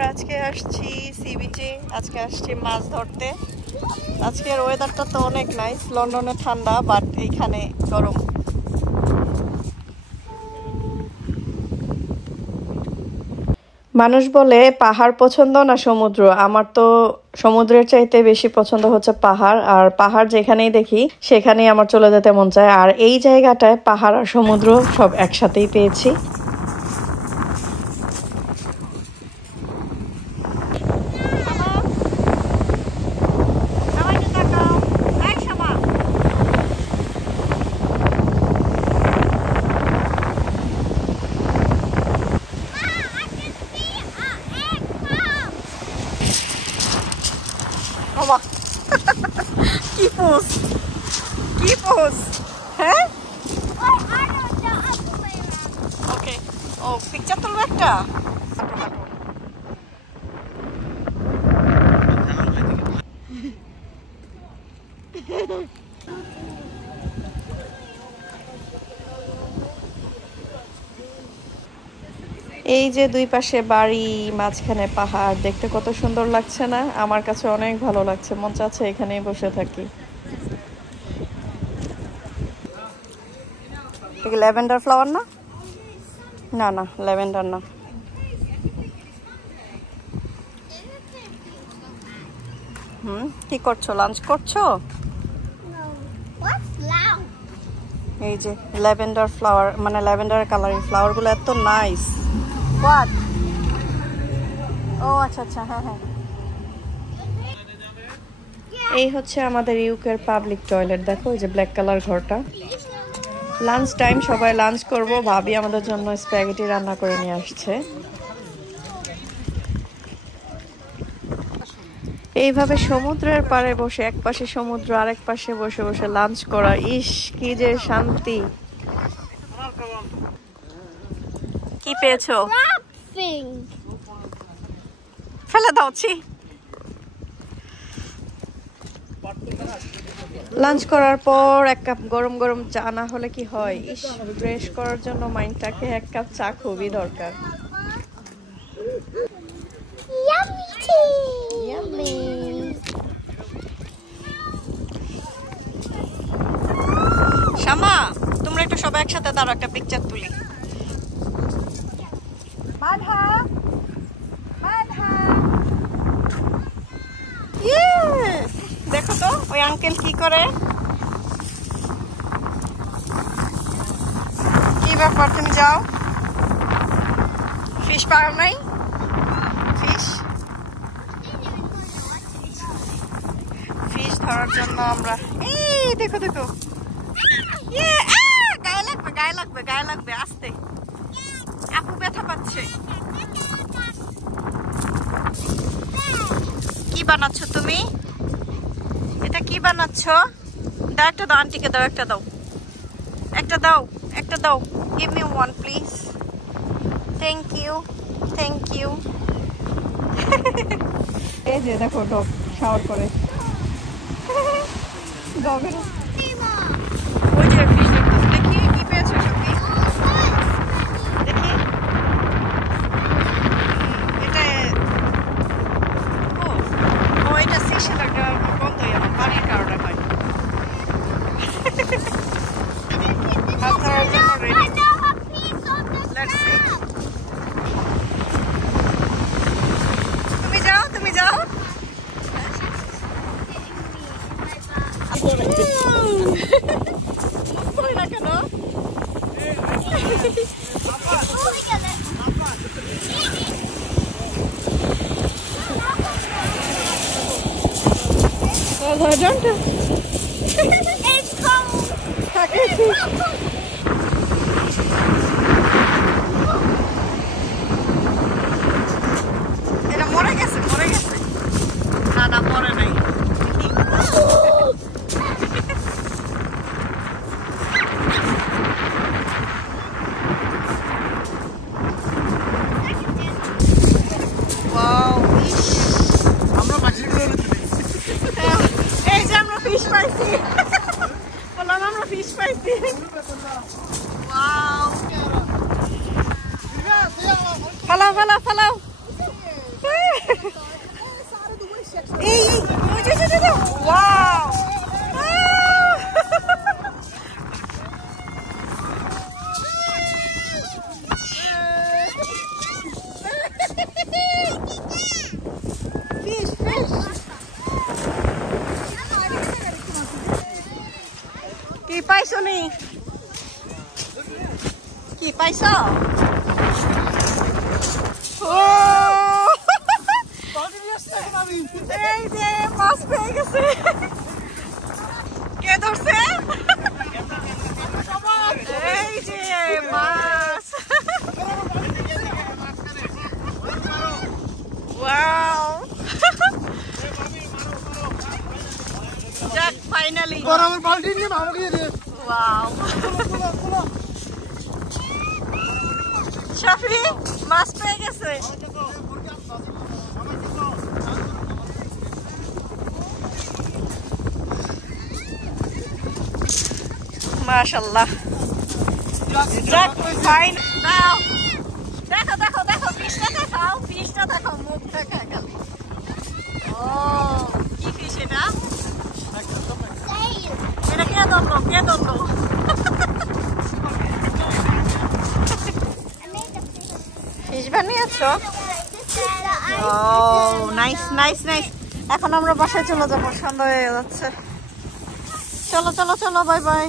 আমরা আজকে আসছি সি বিচে, আজকে আসছি মাছ ধরতে। আজকের ওয়েদারটা তো অনেক নাইস, লন্ডনে ঠান্ডা বাট এইখানে গরম। মানুষ বলে পাহাড় পছন্দ না সমুদ্র, আমার তো সমুদ্রের চাইতে বেশি পছন্দ হচ্ছে পাহাড়। আর পাহাড় যেখানেই দেখি সেখানেই আমার চলে যেতে মন চায়। আর এই জায়গাটায় পাহাড় আর সমুদ্র সব একসাথেই পেয়েছি। কি পোজ, কি পোজ, হ্যাঁ ওকে। ও পিকচার তুলবো একটা। এই যে দুই পাশে বাড়ি, মাঝখানে পাহাড়, দেখতে কত সুন্দর লাগছে না? আমার কাছে অনেক ভালো লাগছে, মন চাচ্ছে এখানেই বসে থাকি। ল্যাভেন্ডার ফ্লাওয়ার না? না না, ল্যাভেন্ডার না। কি করছো? লাঞ্চ করছো? এই যে ল্যাভেন্ডার ফ্লাওয়ার, মানে ল্যাভেন্ডার কালারের ফ্লাওয়ার গুলো এত নাইস। হোয়াট? ও আচ্ছা আচ্ছা, হ্যাঁ হ্যাঁ। এই হচ্ছে আমাদের ইউকের পাবলিক টয়লেট। দেখো এই যে ব্ল্যাক কালার ঘরটা। লাঞ্চ টাইম, সবাই লাঞ্চ করব। ভাবি আমাদের জন্য স্প্যাগেটি রান্না করে নিয়ে আসছে। এইভাবে সমুদ্রের পাড়ে বসে, এক পাশে সমুদ্র আরেক পাশে বসে বসে লাঞ্চ করা, ইস কি যে শান্তি। কি পেয়েছো? ফেলে দাও। লাঞ্চ করার পর এক কাপ গরম গরম চা না হলে কি হয়? ইস, ফ্রেশ করার জন্য মাইন্ডটাকে এক কাপ চা খুবই দরকার। শামা, তোমরা একটু সবাই একসাথে দাঁড়াও, একটা পিকচার তুলি। দেখো তো ওই আঙ্কেল কি করে। কি ব্যাপার, তুমি যাও? ফিশ পাও নাই? ফিশ ফিশ ধরার জন্য আমরা, এই দেখো দেখো, গায়ে লাগবে গায়ে লাগবে গায়ে লাগবে, আস্তে। আপু ব্যথা পাচ্ছে। কি বানাচ্ছ তুমি? এটা কি বানাচ্ছ? দাও একটা, দাও আন্টিকে দাও, একটা দাও, একটা দাও, একটা দাও। Give me one please. Thank you, thank you. এই যে দেখো ডগ শাওয়ার করে। ডগের ওই যে ফিশ দেখতেছি। দেখি কি পেয়েছো সবই, দেখি। এটা ও এটা সিশেলের গন্ধই আমার পানির কারণে হয়। তুমি যাও, তুমি যাও। না কেন? এটা মরে গেছে, মরে গেছে। না না, মরে নাই। এই যে আমরা ফিশ পাইছি, বললাম আমরা ফিশ পাইছি। ফালাও ফালাও ফালাও। এই ওয়াও কি পাইছো নি কি পাইছো ও এই যে মাছ পেয়ে গেছে কে ধরছে এই যে মাছ ওয়াও যাক ফাইনালি আমার বালতি নিয়ে আমাকে দিয়ে দে ওয়াও শাফি মাছ পেয়ে গেছে মাশাআল্লাহ যাক ফাইন নাও দেখো দেখো দেখো ফিশটা দেখাও ফিশটা দেখো মুখ দেখা গেল ও কি ফিশ এটা এটা কে ধরলো ফিশ বানিয়েছো ও নাইস নাইস নাইস এখন আমরা বাসায় চলে যাবো সন্ধ্যা হয়ে যাচ্ছে চলো চলো চলো বাই বাই